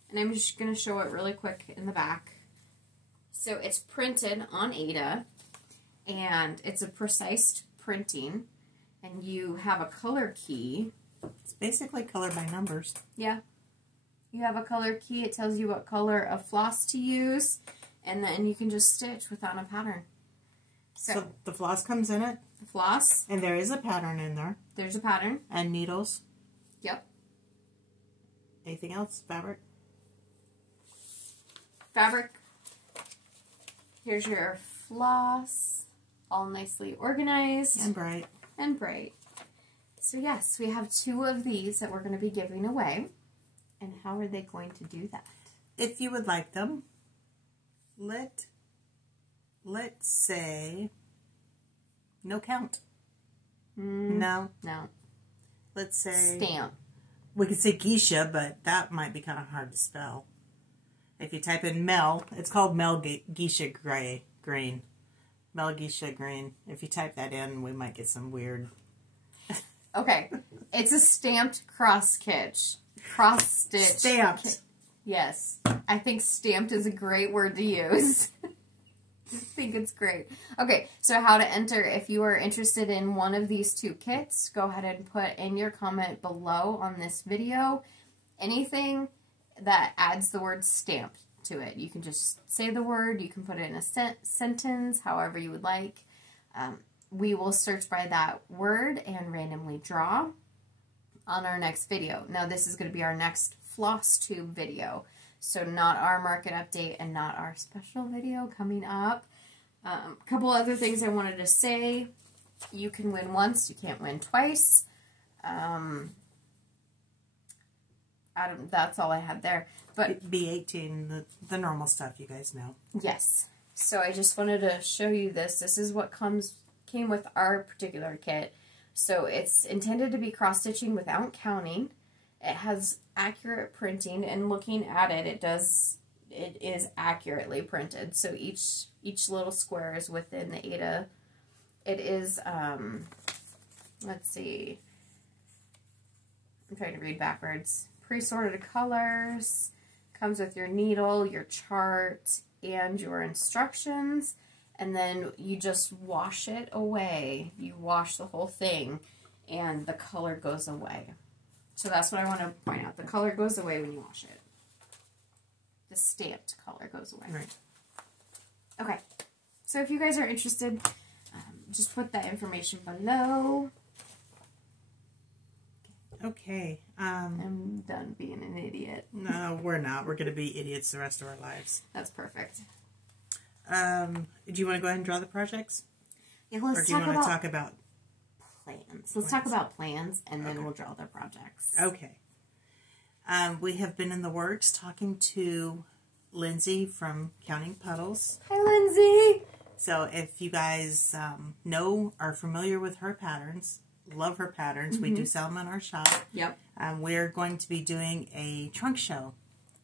and I'm just going to show it really quick in the back. So it's printed on Ada, and it's a precise printing, and you have a color key. It's basically color by numbers. Yeah. You have a color key. It tells you what color of floss to use, and then you can just stitch without a pattern. So the floss comes in it. The floss. And there is a pattern in there. There's a pattern. And needles. Yep. Anything else? Fabric? Fabric. Here's your floss. All nicely organized. And bright. And bright. So yes, we have 2 of these that we're going to be giving away. And how are they going to do that? If you would like them, let's say no count. No. Let's say stamp. We could say geisha, but that might be kind of hard to spell. If you type in Mel, it's called Mel Geisha Green. Mel Geisha Green. If you type that in, we might get some weird. Okay, it's a stamped cross stitch. Cross stitch. Stamped. Yes. I think stamped is a great word to use. think it's great. Okay, so how to enter. If you are interested in one of these 2 kits, go ahead and put in your comment below on this video anything that adds the word stamped to it. You can just say the word, you can put it in a sentence, however you would like. We will search by that word and randomly draw on our next video. Now this is going to be our next Flosstube video. So not our market update and not our special video coming up. A couple other things I wanted to say. You can win once, you can't win twice. That's all I had there. But B18, the normal stuff you guys know. Yes. So I just wanted to show you this. This is what came with our particular kit. So it's intended to be cross-stitching without counting. It has accurate printing, and looking at it, it is accurately printed. So each little square is within the Ada. It is, let's see. I'm trying to read backwards. Pre-sorted colors. Comes with your needle, your chart, and your instructions. And then you just wash it away. You wash the whole thing, and the color goes away. So that's what I want to point out. The color goes away when you wash it. The stamped color goes away. Right. Okay. So if you guys are interested, just put that information below. Okay. I'm done being an idiot. No, we're not. We're going to be idiots the rest of our lives. That's perfect. Do you want to go ahead and draw the projects? Yeah, let's or do you want to talk about plans? Let's talk about plans, and then we'll draw the projects. Okay. We have been in the works talking to Lindsay from Counting Puddles. Hi, Lindsay. So if you guys are familiar with her patterns, love her patterns, we do sell them in our shop. Yep. We're going to be doing a trunk show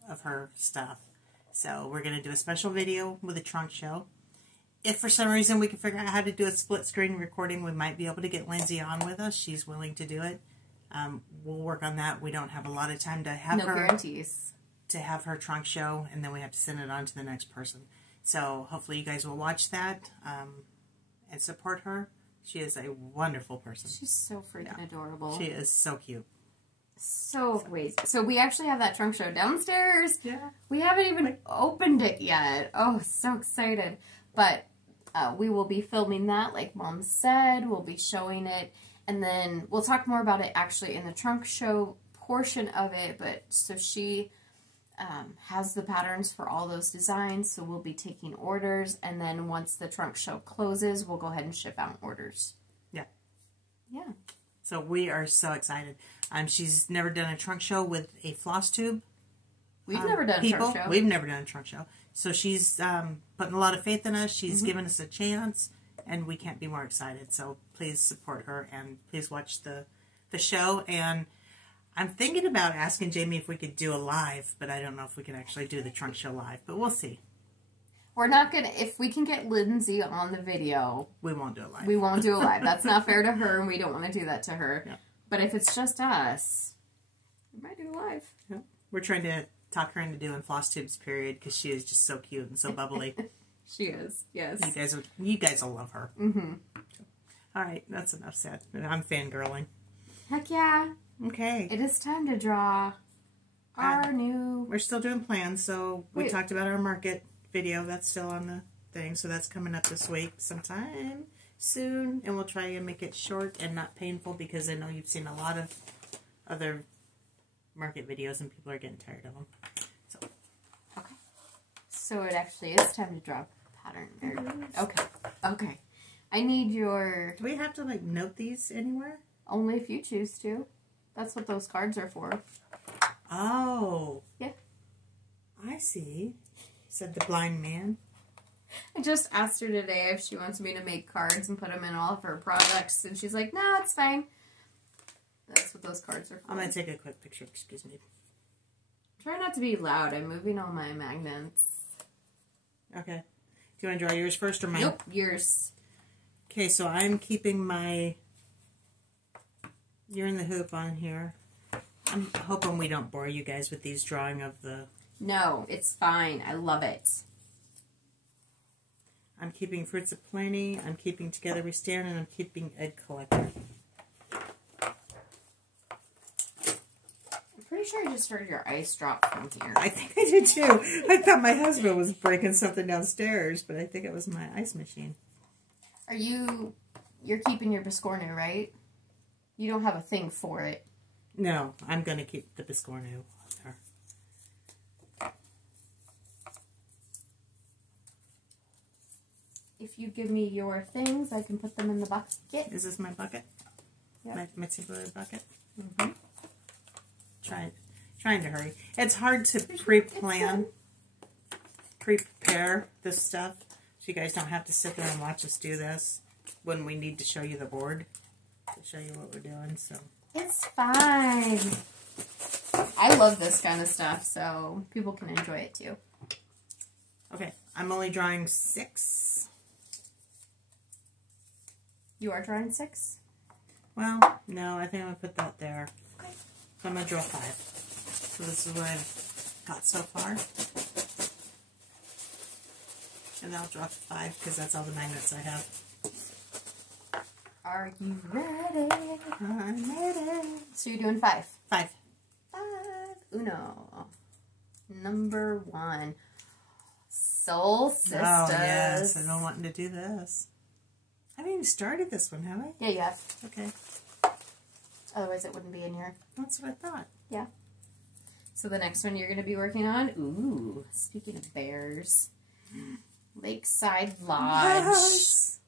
of her stuff. So we're going to do a special video with a trunk show. If for some reason we can figure out how to do a split screen recording, we might be able to get Lindsay on with us. She's willing to do it. We'll work on that. We don't have a lot of time to have no guarantees. To have her trunk show, and then we have to send it on to the next person. So hopefully you guys will watch that and support her. She is a wonderful person. She's so freaking adorable. She is so cute. So wait, so we actually have that trunk show downstairs. Yeah. We haven't even opened it yet. Oh, so excited. But we will be filming that, like Mom said. We'll be showing it. And then we'll talk more about it actually in the trunk show portion of it. But so she has the patterns for all those designs. So we'll be taking orders. And then once the trunk show closes, we'll go ahead and ship out orders. Yeah. Yeah. So we are so excited. She's never done a trunk show with a Flosstube. We've never done a trunk show. We've never done a trunk show. So she's putting a lot of faith in us. She's given us a chance, and we can't be more excited. So please support her, and please watch the show. And I'm thinking about asking Jamie if we could do a live, but I don't know if we can actually do the trunk show live. But we'll see. We're not going to, if we can get Lindsay on the video. We won't do it live. We won't do it live. That's not fair to her, and we don't want to do that to her. Yeah. But if it's just us, we might do it live. Yeah. We're trying to talk her into doing Flosstube's period because she is just so cute and so bubbly. She is, yes. You guys will love her. Mm-hmm. All right, that's enough said. I'm fangirling. Heck yeah. Okay. It is time to draw our new... We're still doing plans, so we talked about our market video. That's still on the thing, so that's coming up this week sometime soon. And we'll try and make it short and not painful because I know you've seen a lot of other market videos and people are getting tired of them. So. Okay. So it actually is time to draw a pattern. Okay. Okay. I need your... Do we have to, like, note these anywhere? Only if you choose to. That's what those cards are for. Oh. Yeah. I see, said the blind man. I just asked her today if she wants me to make cards and put them in all of her products, and she's like, no, it's fine. That's what those cards are for. I'm going to take a quick picture, excuse me. Try not to be loud. I'm moving all my magnets. Okay. Do you want to draw yours first or mine? Nope, yours. Okay, so I'm keeping my... You're in the hoop on here. I'm hoping we don't bore you guys with these drawing of the... No, it's fine. I love it. I'm keeping Fruits of Plenty, I'm keeping Together We Stand, and I'm keeping Egg Collector. I'm pretty sure I just heard your ice drop from here. I think I did too. I thought my husband was breaking something downstairs, but I think it was my ice machine. You're keeping your Biscornu, right? You don't have a thing for it. No, I'm going to keep the Biscornu there. If you give me your things, I can put them in the bucket. Is this my bucket? Yep. My temporary bucket? Mm-hmm. Trying to hurry. It's hard to pre-plan, prepare this stuff, so you guys don't have to sit there and watch us do this when we need to show you the board, to show you what we're doing, so. It's fine. I love this kind of stuff, so people can enjoy it too. Okay, I'm only drawing 6. You are drawing 6? Well, no, I think I'm going to put that there. Okay. So I'm going to draw 5. So this is what I've got so far. And I'll draw 5 because that's all the magnets I have. Are you ready? I'm ready. So you're doing 5? 5. 5. Uno. Number 1. Soul Sisters. Oh, yes. I've been wanting to do this. I haven't even started this one, have I? Yeah, you have. Okay. Otherwise it wouldn't be in here. That's what I thought. Yeah. So the next one you're going to be working on, ooh, speaking of bears, Lakeside Lodge. Yes.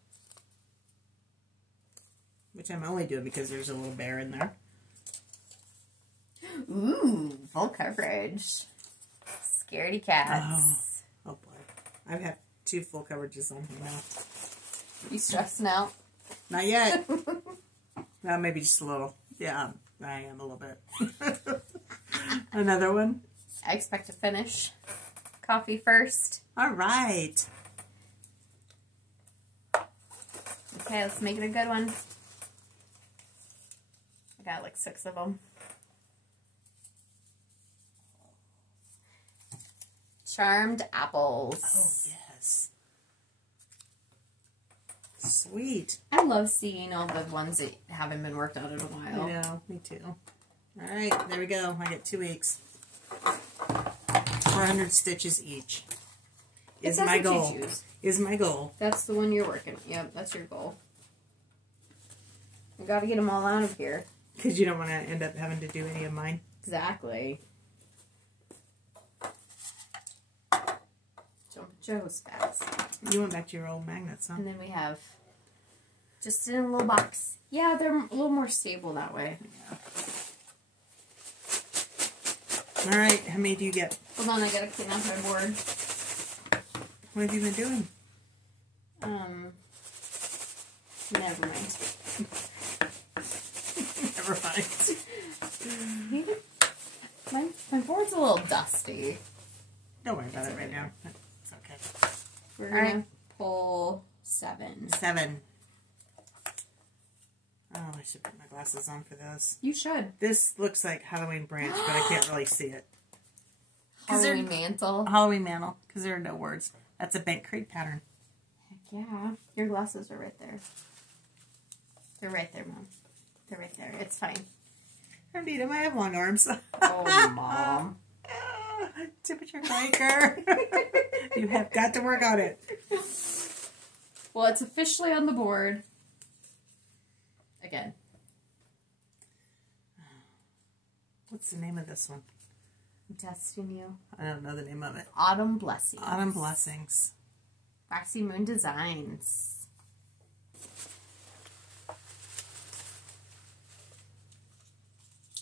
Which I'm only doing because there's a little bear in there. Ooh, full coverage. Scaredy cats. Oh boy. I've had 2 full coverages on here now. You stressing out? Not yet. Well, maybe just a little. Yeah, I am a little bit. Another one. I expect to finish. Coffee first. All right. Okay, let's make it a good one. I got like 6 of them. Charmed apples. Oh, yes. Sweet. I love seeing all the ones that haven't been worked out in a while. I know, me too. All right, there we go. I get 2 weeks. 400 stitches each. Is my goal. Is my goal. That's the one you're working. Yep, that's your goal. You gotta get them all out of here. Because you don't want to end up having to do any of mine. Exactly. Jumping Joe's fast. You went back to your old magnets, huh? And then we have just in a little box. Yeah, they're a little more stable that way. Yeah. All right, how many do you get? Hold on, I gotta clean out my board. What have you been doing? Never mind. Never mind. My board's a little dusty. Don't worry about it right now. It's okay. We're gonna pull 7. 7. Oh, I should put my glasses on for this. You should. This looks like Halloween branch, but I can't really see it. Halloween mantle. Halloween mantle, because there are no words. That's a Bent Creek pattern. Heck yeah. Your glasses are right there. They're right there, Mom. They're right there. It's fine. I need them. I have long arms. Oh, Mom. Temperature maker. You have got to work on it. Well, it's officially on the board. Again. What's the name of this one? I'm testing you. I don't know the name of it. Autumn Blessings. Autumn Blessings. Waxy Moon Designs.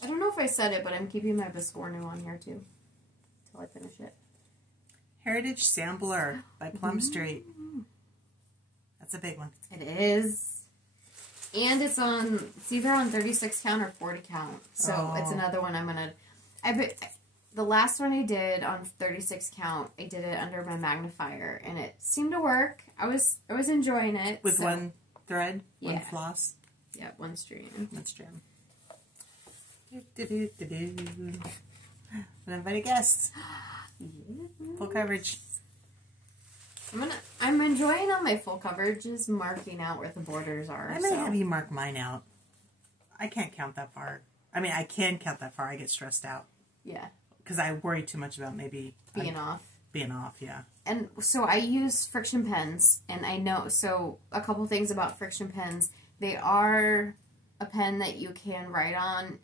I don't know if I said it, but I'm keeping my Biscornu on here too. Until I finish it. Heritage Sampler by Plum Street. That's a big one. It is. And it's either on 36 count or 40 count. So it's another one I'm going to... The last one I did on 36 count, I did it under my magnifier, and it seemed to work. I was enjoying it. With one thread? One Yeah. floss? Yeah, one stream. One strand. Would anybody guess? Full coverage. I'm enjoying on my full coverages marking out where the borders are. I may have you mark mine out. I can't count that far. I mean, I can count that far. I get stressed out. Yeah. Because I worry too much about maybe... Being off. Being off, yeah. And so I use friction pens, and I know, so a couple things about friction pens. They are a pen that you can write on,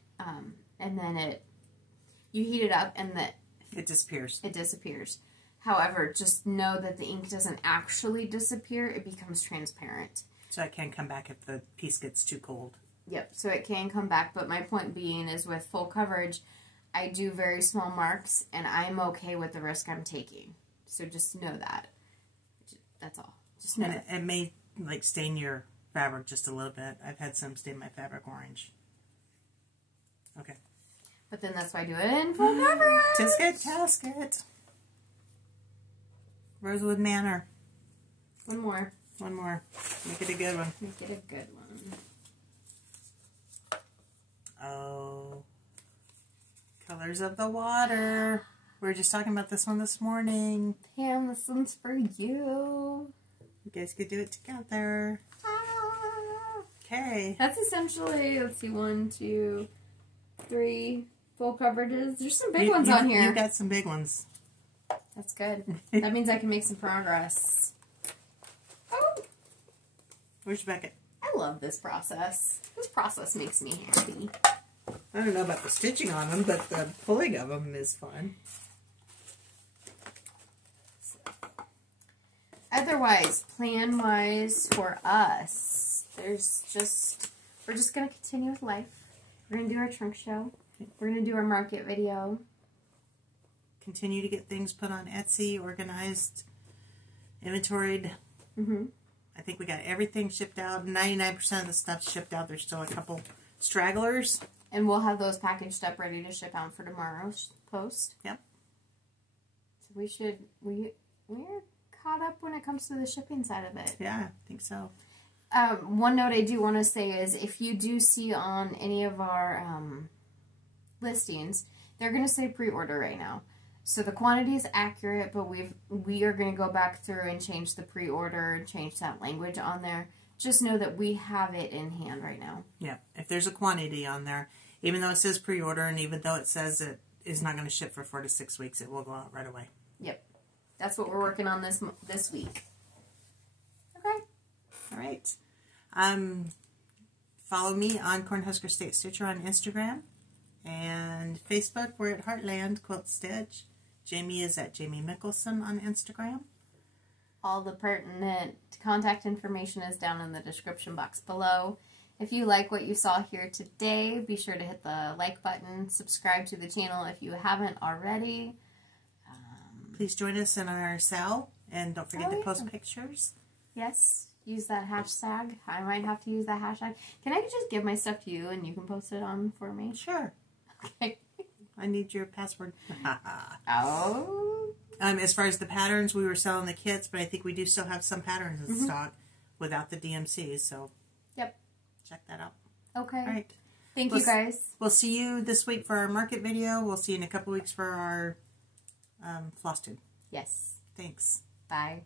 and then you heat it up, and it disappears. It disappears. However, just know that the ink doesn't actually disappear. It becomes transparent. So it can come back if the piece gets too cold. Yep, so it can come back, but my point being is with full coverage, I do very small marks, and I'm okay with the risk I'm taking. So just know that. That's all. Just know and it may like stain your fabric just a little bit. I've had some stain my fabric orange. Okay. But then that's why I do it in full coverage. Tasket. Rosewood Manor. One more. Make it a good one. Make it a good one. Oh. Colors of the Water. We were just talking about this one this morning. Pam, this one's for you. You guys could do it together. Okay. That's essentially, let's see, 1, 2, 3 full coverages. There's some big ones on here. You've got some big ones. That's good. That means I can make some progress. Oh! Where's your bucket? I love this process. This process makes me happy. I don't know about the stitching on them, but the pulling of them is fun. Otherwise, plan-wise for us, we're just going to continue with life. We're going to do our trunk show. We're going to do our market video. Continue to get things put on Etsy, organized, inventoried. Mm-hmm. I think we got everything shipped out. 99% of the stuff's shipped out. There's still a couple stragglers. And we'll have those packaged up ready to ship out for tomorrow's post. Yep. So we're caught up when it comes to the shipping side of it. Yeah, I think so. One note I do want to say is if you do see on any of our listings, they're going to say pre-order right now. So the quantity is accurate, but we are going to go back through and change the pre-order, change that language on there. Just know that we have it in hand right now. Yeah, if there's a quantity on there, even though it says pre-order and even though it says it is not going to ship for 4 to 6 weeks, it will go out right away. Yep. That's what we're working on this week. Okay. All right. Follow me on Cornhusker State Stitcher on Instagram and Facebook. We're at Heartland Quilt Stitch. Jamie is at Jamie Mickelson on Instagram. All the pertinent contact information is down in the description box below. If you like what you saw here today, be sure to hit the like button, subscribe to the channel if you haven't already. Please join us in our sale, and don't forget to post pictures. Yes, use that hashtag. I might have to use that hashtag. Can I just give my stuff to you and you can post it on for me? Sure. Okay. I need your password. Oh. As far as the patterns, we were selling the kits, but I think we do still have some patterns in stock without the DMCs, so yep, check that out. Okay. All right. Thank you, guys. We'll see you this week for our market video. We'll see you in a couple weeks for our Flosstube. Yes. Thanks. Bye.